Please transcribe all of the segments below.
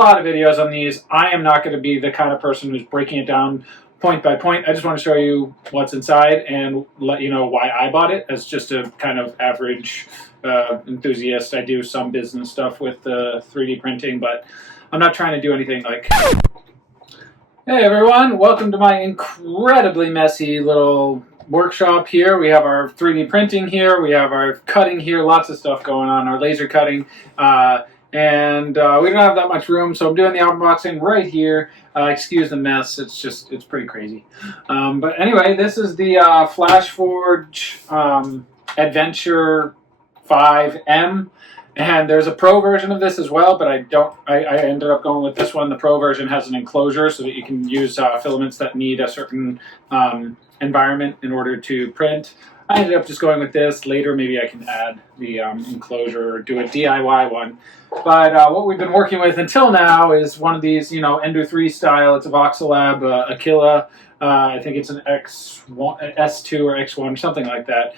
lot of videos on these. I am not going to be the kind of person who's breaking it down point by point. I just want to show you what's inside and let you know why I bought it as just a kind of average enthusiast. I do some business stuff with 3D printing, but I'm not trying to do anything like... Hey everyone, welcome to my incredibly messy little workshop here. We have our 3D printing here, we have our cutting here, lots of stuff going on, our laser cutting, and we don't have that much room, so I'm doing the unboxing right here. Excuse the mess, it's pretty crazy. But anyway, this is the Flashforge Adventure 5M. And there's a Pro version of this as well, but I ended up going with this one. The Pro version has an enclosure so that you can use filaments that need a certain environment in order to print. I ended up just going with this. Later, maybe I can add the enclosure or do a DIY one. But what we've been working with until now is one of these, Ender 3 style. It's a Voxelab Aquila. I think it's an X1, S2 or X1, something like that.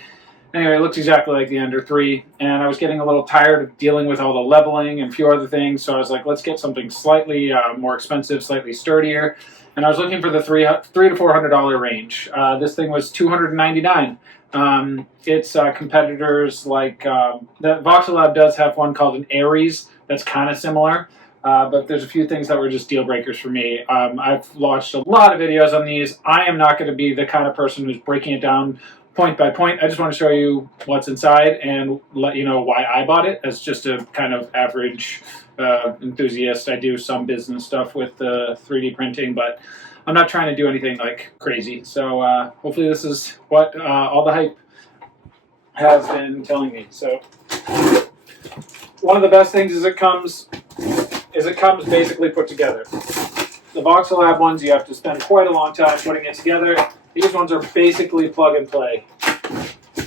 Anyway, it looks exactly like the Ender 3, and I was getting a little tired of dealing with all the leveling and a few other things, so I was like, let's get something slightly more expensive, slightly sturdier, and I was looking for the $300 to $400 range. This thing was $299. Its competitors, like, the Voxelab does have one called an Aries that's kind of similar, but there's a few things that were just deal breakers for me. I've watched a lot of videos on these. I am not going to be the kind of person who's breaking it down point by point. I just want to show you what's inside and let you know why I bought it as just a kind of average enthusiast. I do some business stuff with 3D printing, but I'm not trying to do anything like crazy. So hopefully this is what all the hype has been telling me. So one of the best things is it comes basically put together. The Voxelab ones, you have to spend quite a long time putting it together. These ones are basically plug and play.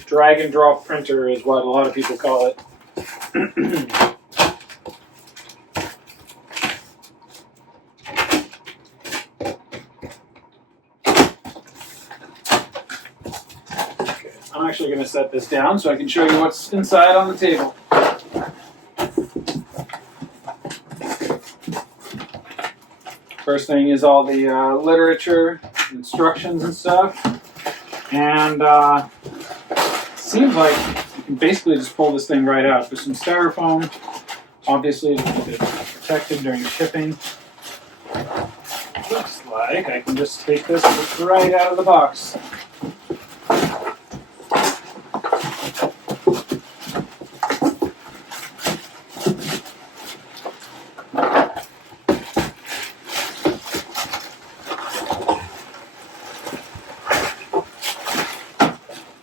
Drag and drop printer is what a lot of people call it. Okay, I'm actually going to set this down so I can show you what's inside on the table. First thing is all the literature, instructions and stuff, and it seems like you can basically just pull this thing right out. There's some styrofoam, obviously it's protected during shipping. Looks like I can just take this right out of the box.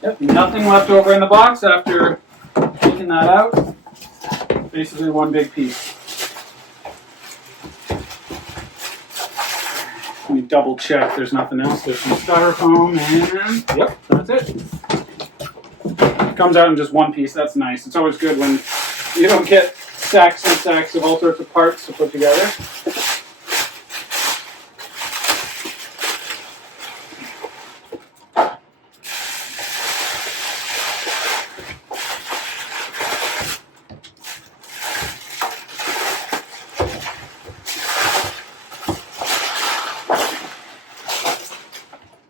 Yep, nothing left over in the box after taking that out. Basically one big piece. Let me double check there's nothing else. There's some styrofoam and yep, that's it. It comes out in just one piece. That's nice. It's always good when you don't get stacks and stacks of all sorts of parts to put together.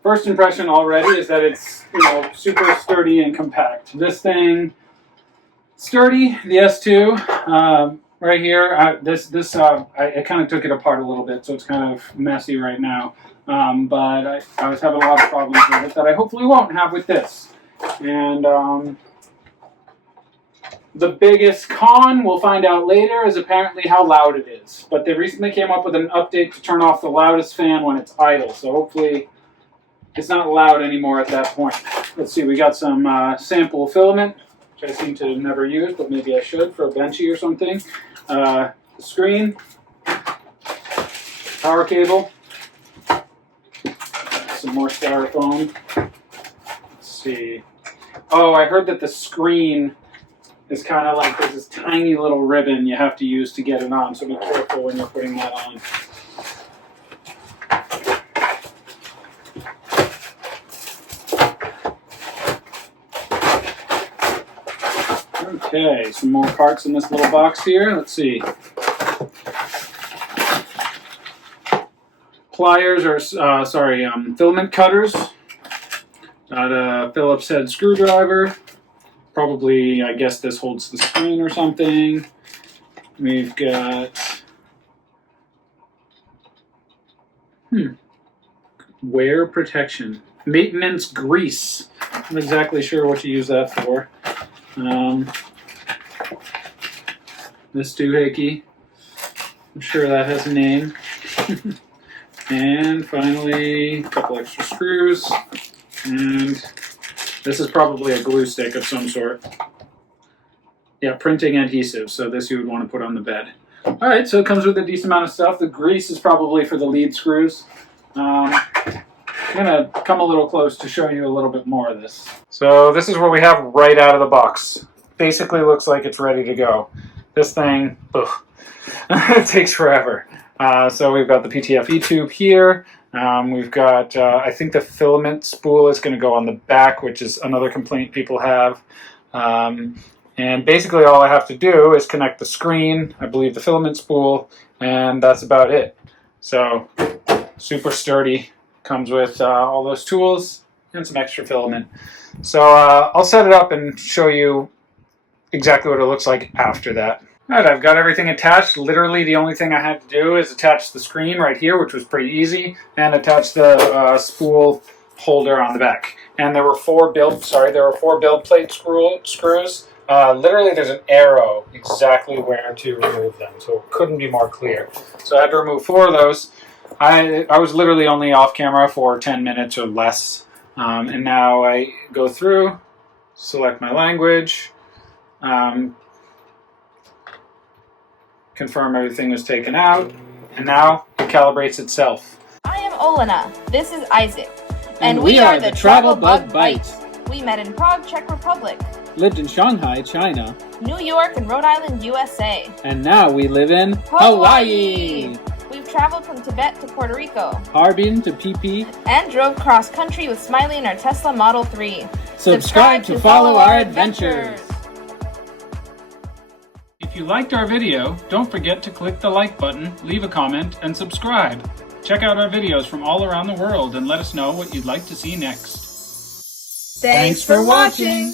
First impression already is that it's super sturdy and compact. This thing, sturdy. The S2 right here. I kind of took it apart a little bit, so it's kind of messy right now. But I was having a lot of problems with it that I hopefully won't have with this. And the biggest con, we'll find out later, is apparently how loud it is. But they recently came up with an update to turn off the loudest fan when it's idle. So hopefully it's not loud anymore at that point. Let's see, we got some sample filament, which I seem to never use, but maybe I should for a benchy or something. The screen, power cable, some more styrofoam. Let's see. Oh, I heard that the screen is kind of like there's this tiny little ribbon you have to use to get it on, so be careful when you're putting that on. Okay, some more parts in this little box here. Let's see. pliers or filament cutters. Got a Phillips head screwdriver. Probably, I guess this holds the screen or something. We've got wear protection, maintenance grease. I'm not exactly sure what to use that for. This doohickey, I'm sure that has a name. And finally, a couple extra screws. And this is probably a glue stick of some sort. Yeah, printing adhesive. So this you would want to put on the bed. All right, so it comes with a decent amount of stuff. The grease is probably for the lead screws. I'm going to come a little close to show you a little bit more of this. So this is what we have right out of the box. Basically looks like it's ready to go. This thing, it takes forever. So we've got the PTFE tube here. We've got, I think the filament spool is going to go on the back, which is another complaint people have. And basically all I have to do is connect the screen, I believe the filament spool, and that's about it. So super sturdy, comes with all those tools and some extra filament. So I'll set it up and show you exactly what it looks like after that. All right, I've got everything attached. Literally the only thing I had to do is attach the screen right here, which was pretty easy, and attach the spool holder on the back. And there were four build plate screws. Literally there's an arrow exactly where to remove them, so it couldn't be more clear. So I had to remove 4 of those. I was literally only off camera for 10 minutes or less. And now I go through, select my language, confirm everything is taken out, and now it calibrates itself. I am Olena. This is Isaac. And we are the TravelBugBite. We met in Prague, Czech Republic. Lived in Shanghai, China. New York and Rhode Island, USA. And now we live in Hawaii. We've traveled from Tibet to Puerto Rico. Harbin to PP. And drove cross country with Smiley in our Tesla Model 3. Subscribe to follow our adventures. If you liked our video, don't forget to click the like button, leave a comment, and subscribe. Check out our videos from all around the world and let us know what you'd like to see next. Thanks for watching!